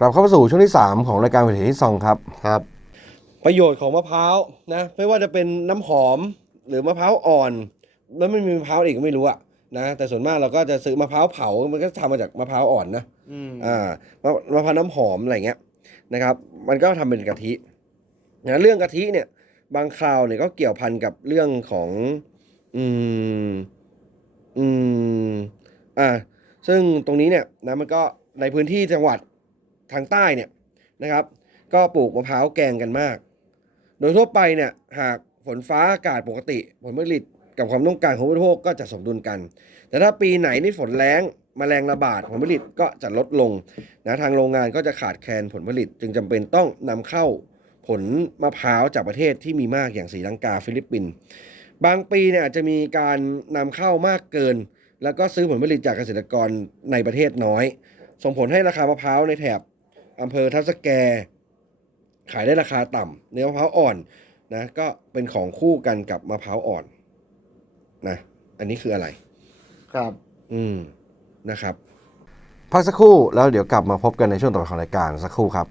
กลับเข้ามาสู่ช่วงที่ 3 ของรายการวิถีที่ซองครับครับ ประโยชน์ของมะพร้าวนะไม่ว่าจะเป็นน้ำหอมหรือมะพร้าวอ่อน แล้วไม่มีมะพร้าวอีกก็ไม่รู้อะนะแต่ส่วนมากเราก็จะซื้อมะพร้าวเผามันก็ทำมาจากมะพร้าวอ่อนนะอืมอ่ามะมะพร้าวน้ำหอมอะไรเงี้ยนะครับ มันก็ทำเป็นกะทินะเรื่องกะทิเนี่ย บางคราวเนี่ยก็เกี่ยวพันกับเรื่องของ อืม อืม อ่า ซึ่งตรงนี้เนี่ยนะมันก็ในพื้นที่จังหวัด ทางใต้เนี่ยนะครับ ก็ปลูกมะพร้าวแกงกันมาก โดยทั่วไปเนี่ยหากฝนฟ้าอากาศปกติ ผลผลิตกับความต้องการของผู้บริโภคก็จะสมดุลกัน แต่ถ้าปีไหนนี่ฝนแรงแมลงระบาดผลผลิตก็จะลดลงนะทางโรงงานก็จะขาดแคลนผลผลิต จึงจำเป็นต้องนำเข้าผลมะพร้าวจากประเทศที่มีมากอย่างศรีลังกาฟิลิปปินส์บางปีเนี่ยอาจจะมีการนำเข้ามากเกิน แล้วก็ซื้อผลผลิตจากเกษตรกรในประเทศน้อย ส่งผลให้ราคามะพร้าวในแถบ อำเภอทับสแก ขายได้ราคาต่ำเนื้อมะพร้าวอ่อนนะก็เป็นของคู่กันกับมะพร้าวอ่อนนะอันนี้คืออะไร ครับ อืมนะครับ พักสักครู่แล้วเดี๋ยวกลับมาพบกันในช่วงต่อไปของรายการสักครู่ครับ